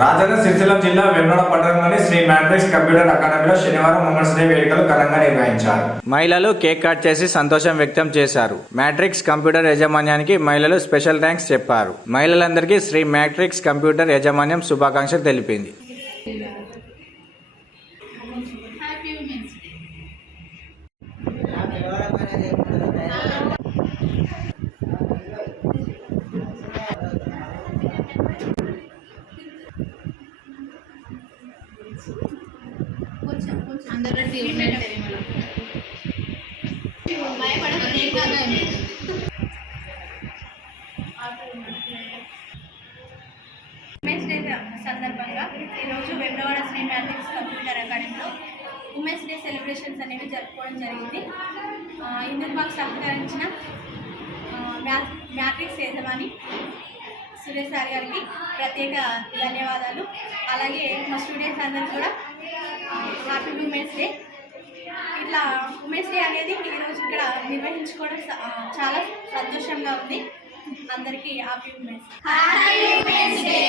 రాజన్న సిరిసిల్ల జిల్లా వేములవాడ పట్టణంలోని Shri matrix computer అకాడమీలో శనివారం ఉమెన్స్ డే వేడుకలు ఘనంగా నిర్వహించారు. మహిళలు కేక్ కట్ చేసి సంతోషం వ్యక్తం చేశారు. మ్యాట్రిక్స్ కంప్యూటర్ యాజమాన్యానికి మహిళలు స్పెషల్ థ్యాంక్స్ చెప్పారు. మహిళలందరికీ శ్రీ మ్యాట్రిక్స్ కంప్యూటర్ యాజమాన్యం శుభాకాంక్షలు తెలిపింది. ఉమెన్స్ డే సందర్భంగా ఈరోజు వేములవాడ శ్రీ మ్యాట్రిక్స్ కంప్యూటర్ అకాడమీలో ఉమెన్స్ డే సెలబ్రేషన్స్ అనేవి జరుపుకోవడం జరిగింది. ఇందుకు మాకు సహకరించిన మ్యాట్రిక్స్ యజమాని సురేష్ సార్ గారికి ప్రత్యేక ధన్యవాదాలు. అలాగే మా స్టూడెంట్స్ అందరికీ కూడా హ్యాపీ ఉమెన్స్ డే. ఇట్లా ఉమెన్స్ డే అనేది ఈరోజు ఇక్కడ నిర్వహించుకోవడం చాలా సంతోషంగా ఉంది. అందరికీ హ్యాపీ ఉమెన్స్ డే.